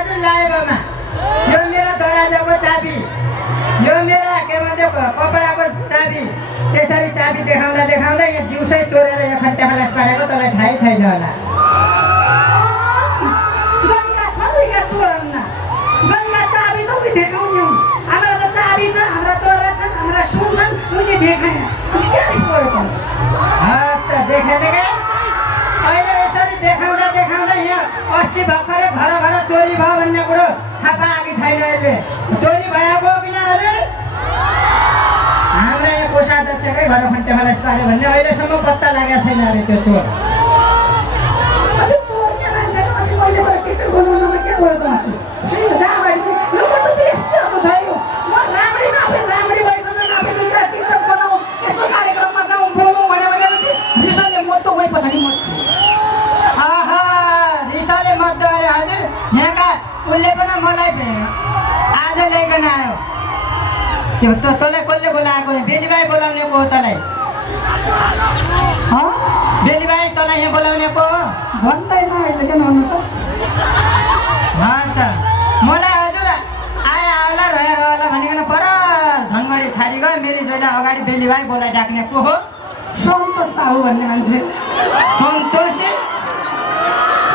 हजुर लाइभमा यो मेरो दरवाजाको चाबी यो मेरो के भन्छ कपडाको चाबी त्यसरी चाबी देखाउँदा देखाउँदा यहाँ दिउँसै चोरेर यो खट्टा खलास पारेको तँलाई थाहै छैन होला जन्का छँदैका चोरन्न जन्का चाबी छ उनी देखाउने हुन् हाम्रा त चाबी छ हाम्रा दरा छन् हाम्रा सुन्छन् उनी देखाएन के परेको त देखेन क्या अहिले यसरी देखाउँदा देखाउँदा यहाँ अस्ति भर्खरै घर घर चोरी भयो भन्ने कुरो थाहा पाएकी छैन यसले चोरी भएको बिना अरे हाम्रा यहाँ कोषाध्यक्षकै घर खट्टा खलास पार्यो भन्ने अहिलेसम्म पत्ता लागेको छैन अरे त्यो चोर चोर्ने मान्छेको पछि मैले मलाई टिकट बनाउनमा के गरेको छु सुन जहाँबाट यो मटो त यसो छ यो म राम्रै आफै राम्रै भइकन आफै दुईटा टिकट बनाऊ यसो कार्यक्रममा जाउँ बोलौँ भनेपछि रिसले मत गए पछाडि मत आहा रिसाले मत अरे हजुर यहाँका उसले पनि मलाई आज ल्याइकन आयो त्यो तँलाई कसले बोलाएको बेलीबाई बोलाउने को हो तँलाई बेलीबाई तँलाई यहाँ बोलाउने को हो भन्दैन अहिले के भन्नु त त मलाई हजुर आयो आउला रहेर होला भनिकन पर धनगढी छाडी गयो मेरी जोइला अगाडि बेलीबाई बोलाइ राख्ने को हो सन्तोष ताहु भन्ने मान्छे सन्तोषी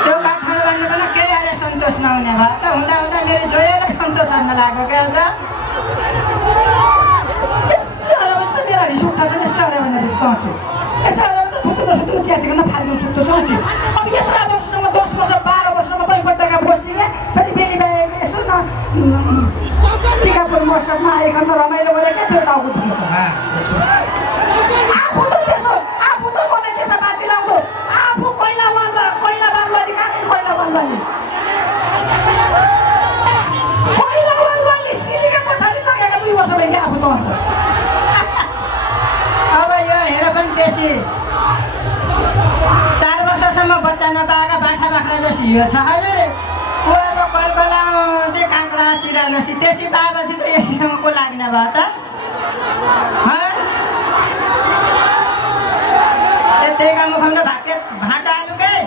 त्यो काठमाडौँ भन्ने पनि केही आएर सन्तोष नहुने भयो त हुँदा हुँदा मेरो जोइलाई सन्तोष हान्न लाग्यो क्या त मेरा रिस उठ्दा चाहिँ यसो अरे भनेर रिस आउँछ यसो अरे त थुत्रो सुत्रो च्यातिकन फाल्नु सुत्तो आउँछ अब यत्रो वर्षसम्म 10 वर्ष 12 वर्षसम्म तै बट्टाका बसिए फेरि बेली बाई यसो न टिकापुर मौसममा आइकन रमाइलो गरेर के त्यो टाउको दुख्यो त आफू त त्यसो आफू त मलाई त्यसो बाँची लाउँदो आफू कोइला बालबाली कोइला बालबाली सिलीका पछाडि लागेका 2 वर्ष भइगयो आफू त अब यो हेर पनि त्यसै 4 वर्षसम्म बच्चा नपाएका बाठा बाख्रा जस्तो यो छ हजुर ऊ अब कलकला त्यो काँक्रा चिरा जस्तो त्यसै पाएपछि त यसैसँग को लाग्ने भयो त त्यहीका मुखमा त भाटा आलुकै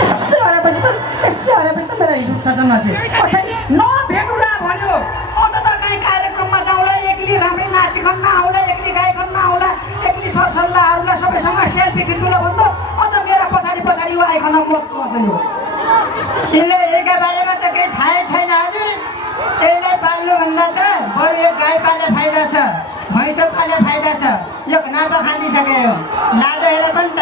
यसो हरेपछि त मेरा रिस उठ्दा चाहिँ नजिक नभेटुला भन्यो अझ त काहीँ कार्यक्रममा जाउँला एक्लै राम्रै नाचिकन नआउला एक्लै गाइकन नआउला एक्लै सरसल्लाहहरूलाई सबैसँग सेल्फी खिचौँला भन्दा अझ मेरा पछाडि यो आइकन मत यो यसले यसका बारेमा त केही थाहै छैन हजुर यसलाई पाल्नुभन्दा त बरु एक गाई पाले फाइदा छ भैँसो पाले फाइदा छ यो नापा खाँदिसक्यो यो लाँदो हेर पनि त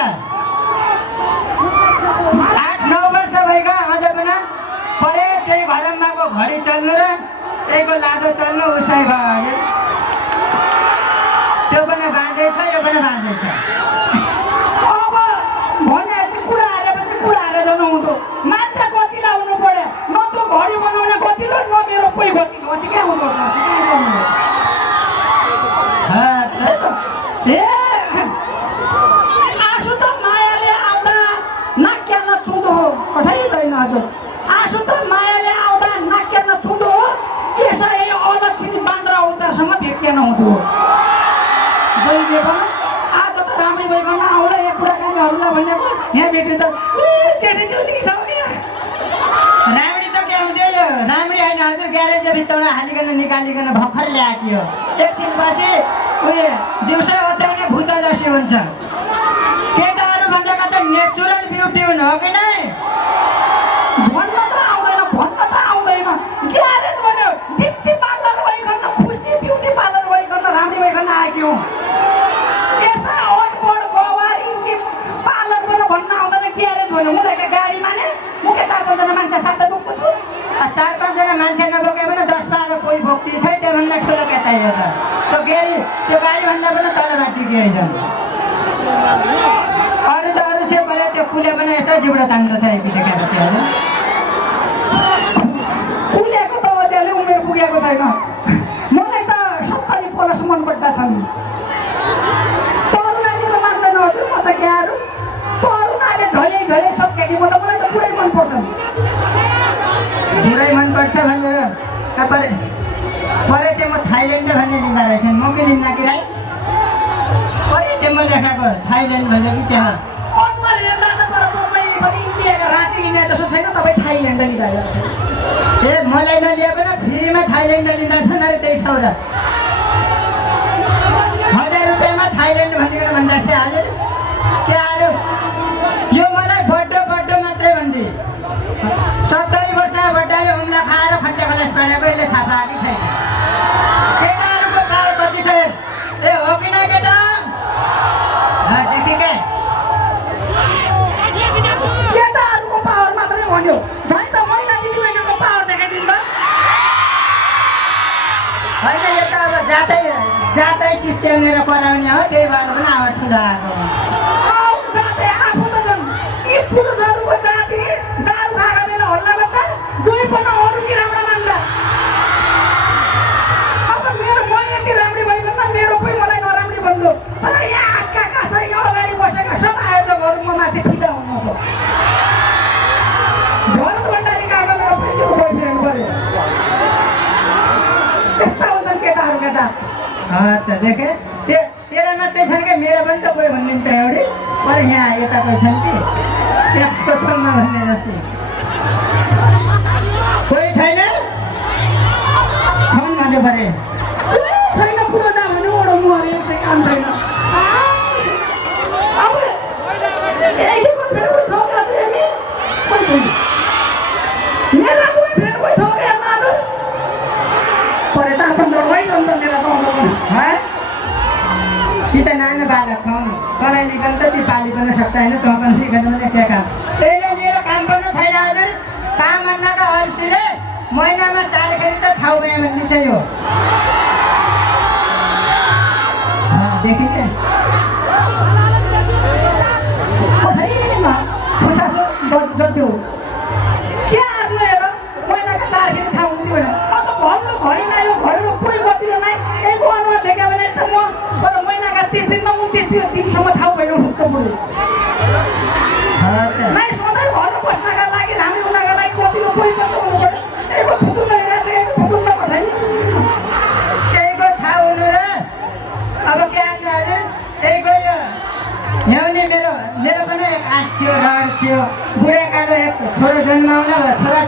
8-9 वर्ष भइगयो अझ पनि परे त्यही घरमाको घडी चल्नु र त्यहीको लादो चल्नु उसै भयो हजुर त्यो पनि बाँझै छ यो पनि बाँझै छ अब भनेपछि कुरा हालेपछि कुरा हालेर जानु हुँदो मान्छे गतिला हुनु पर्यो न त्यो घडी बनाउने गतिलो न मेरो कोही गतिलो चाहिँ क्या हुँदो आँसु त मायाले आउँदा नाक्या नछुँदो हो पठाइँदैन हजुर आँसु त मायाले आउँदा नाक्या नछुँदो हो यसै अलक्षिणी बान्द्रा उतासँग भेटिएन हुँदो हो जहिले पनि आज त राम्रै भइकन आउला यहाँ कुराकानीहरूलाई भनेको यहाँ भेट्यो त चेटी चुटी छ नि राम्री त के हुँदै यो राम्री होइन हजुर ग्यारेजभित्रबाट हालिकन निकालिकन भर्खर ल्याएको थियो एकछिनपछि उयो दिउँसो ओत्याउने भूत जसी हुन्छ केटाहरू भनेका त नेचुरल ब्युटी हुनु हो कि नै भन्न त आउँदैन ग्यारेज भन्यो ब्युटी पार्लर भइकन खुसी ब्युटी पार्लर भइकन राम्रै भइकन आएको यसै अटबड गवार इन्की पार्लर पनि भन्न आउँदैन ग्यारेज भन्यो उनीहरूका गाडी माने मुखे 4-5 जना मान्छे साथै बोक्छु 4-5 जना मान्छे नबोके पनि 10-12 कोही भोक्ती छ त्योभन्दा ठुलो के चाहियो त त्यो गाडीभन्दा पनि तलबाट टिकिएछ अरू त अरू छ परे त्यो कुले पनि यस्तो जिब्रो तान्दो छ एक देखेर त्यो कुलेको त अझैले उमेर पुगेको छैन मलाई त 70 प्लस मन पर्दा छन् तरुणाले त मान्दैन हजुर म त क्याहरू तरुणाले झै सक्यो कि मलाई त पुरै मन पर्छ पुरै मन पर्छ भनेर परे त्यो म थाइल्यान्ड भन्ने लिँदा रहेछ म के लिन्न कि राई परे त्यो म देखाएको थाइल्यान्ड भन्यो कि त्यहाँ अनुहार हेर्दा त पर मुम्बई पनि इन्डियाका राज थाइल्यान्ड लिँदा जान्छ ए मलाई नलिए पनि फ्रीमा थाइल्यान्ड लिँदा छन् अरे त्यही ठाउँ र 1000 रुपियाँमा थाइल्यान्ड भनिकन भन्दा छ हजुर त्यहाँ यो मलाई बड्डो मात्रै भन्छे 70 वर्षमा बड्डाले हुम्ला खाएर खट्टे कलेज पढेको यसले थाहा पाएको छैन केटाहरूको पावर कति छ ए हो कि न केटा देखिके केटाहरूको पावर मात्रै भन्यो झन् त महिला दिदीबहिनीको पावर देखाइदिनु त होइन यो त अब जातै चिच्याउनेर कराउने हो त्यही भएर पनि आवाज ठुलो आएको जाते आफू त झन् यी पुरुषहरूको जाति दारू खाएको बेला हल्ला गर्दा जोइ पनि अरू कि राम्रो मान्दा अब मेरो म यति राम्री भइकन मेरो पनि मलाई नराम्री भन्दो तर यहाँ आँखा कासा यहाँ अगाडि बसेका सब आयोजकहरू म माथि फिदा हुनु छ भरत भण्डारीको आमा मेरो पहिलो बोयफ्रेन्ड गऱ्यो त्यस्ता हुन्छन् केटाहरूका जात त देखे तेरा मात्रै छन् कि मेरो पनि त कोही भनिदिन्छ एउटी पर यहाँ यता कोही छन् कि ट्याक्सको छेउमा भन्ने जस्तो कोही छैन छन् भन्नु पऱ्यो छैन कुरो जा भने ओडो मऱ्यो चाहिँ काम छैन अब यही को फेरि उयो छ कि हामी कोही छैन मेरा कोही फेरि उयो छ कि मादर परे त अपन दरवाई छ नि त मेरा गाउँमा है कि त नानो बालक हौ तँलाई लिकन त ती पाली पनि सक्छ होइन तँ पनि लिकन पनि के काम त्यसले मेरो काम पनि छैन हजुर काम भन्नाका अल्छीले महिनामा 4 खेल त छाउ भए भन्ने छ यो देखिन्छ छैन खुसासो जति हो के आफ्नो हेर महिनाका 4 खेल छाउनु भने अब घरको घरि नै यो घरको पुरै बतिलो नै एकको अनुहार देख्यो भने त म तर महिनाका 30 दिनमा 29 दिनसम्म छाउ भएर हुक्क पुग्यो नै सधैँ घर बस्नका लागि हामी उनीहरूका लागि कतिको कोही पनि हुनु पर्यो एकको थुतुन हेरेको छ एकको थुतुन नपठाइ त्यहीको थाहा हुनु र अब के आफ्नो हजुर त्यहीको यो ल्याउने मेरो पनि आश थियो रहर थियो बुढाकालो एक छोरो जन्माउला भयो छोरा